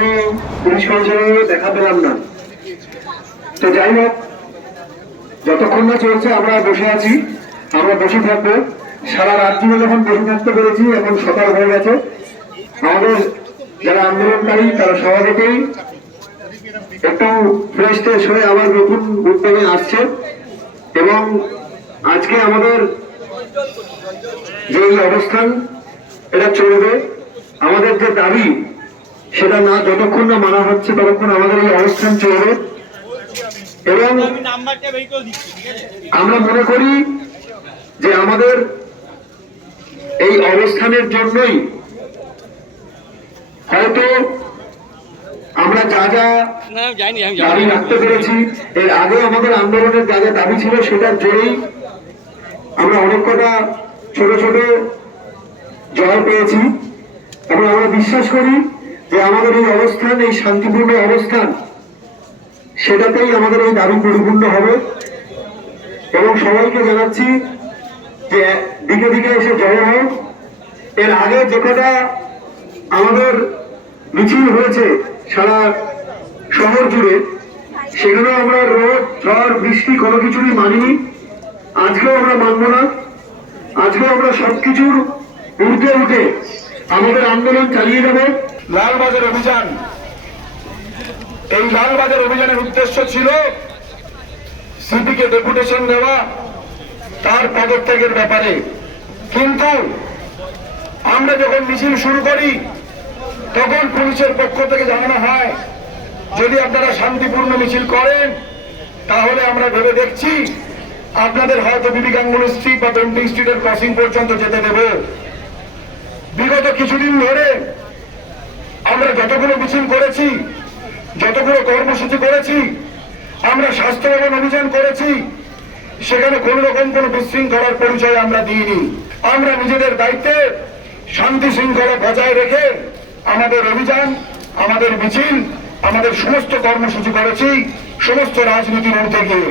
এখানে পুলিশ কমিশনারেরও দেখা পেলাম না। তো যাই হোক, যতক্ষণ না চলছে আমরা বসে আছি, আমরা বসে থাকব। সারা রাত জুড়ে যখন বসে থাকতে পেরেছি, এখন সকাল হয়ে গেছে। আমাদের যারা আন্দোলনকারী, তারা স্বাভাবিকই একটু ফ্রেশ ট্রেশ হয়ে আবার নতুন উদ্যোগে আসছে। এবং আজকে আমাদের যে অবস্থান, এটা চলবে, আমাদের যে দাবি সেটা না যতক্ষণ না মানা হচ্ছে ততক্ষণ আমাদের এই অবস্থান চলবে। এবং আমরা মনে করি যে আমাদের এই অবস্থানের জন্যই হয়তো আমরা যা যা দাবি রাখতে পেরেছি, এর আগে আমাদের আন্দোলনের যা যা দাবি ছিল সেটার জোরেই আমরা অনেক কটা ছোট ছোট জয় পেয়েছি। এবং আমরা বিশ্বাস করি যে আমাদের এই অবস্থান, এই শান্তিপূর্ণ অবস্থান, সেটাতেই আমাদের এই দাবি পরিপূর্ণ হবে। এবং সবাইকে জানাচ্ছি যে দিকে দিকে এসে জড়ো হোক। এর আগে যে কটা আমাদের মিছিল হয়েছে সারা শহর জুড়ে সেখানেও আমরা রোদ, ঝড়, বৃষ্টি কোনো কিছুরই মানিনি। আজকেও আমরা মানব না। আজকেও আমরা সবকিছুর ঊর্ধ্বে উঠে আমাদের আন্দোলন চালিয়ে যাব। লালবাজার অভিযান। এই লালবাজার অভিযানের উদ্দেশ্য ছিল সিপিকে ডেপুটেশন দেওয়া, তার পদত্যাগের ব্যাপারে। কিন্তু আমরা যখন মিছিল শুরু করি, তখন পুলিশের পক্ষ থেকে জানানো হয়, যদি আপনারা শান্তিপূর্ণ মিছিল করেন, তাহলে আমরা ভেবে দেখছি আপনাদের হয়তো বিবি গাঙ্গুলি স্ট্রিট বা বেন্টিং স্ট্রিটের ক্রসিং পর্যন্ত যেতে দেব। বিগত কিছুদিন ধরে আমরা যতগুলো মিছিল করেছি, যতগুলো কর্মসূচি করেছি, আমরা স্বাস্থ্য ভবন অভিযান করেছি, সেখানে কোন রকম কোন বিশৃঙ্খলার পরিচয় আমরা দিইনি। আমরা নিজেদের দায়িত্বে শান্তি শৃঙ্খলা বজায় রেখে আমাদের অভিযান, আমাদের মিছিল, আমাদের সমস্ত কর্মসূচি করেছি, সমস্ত রাজনীতির ঊর্ধ্বে গিয়ে।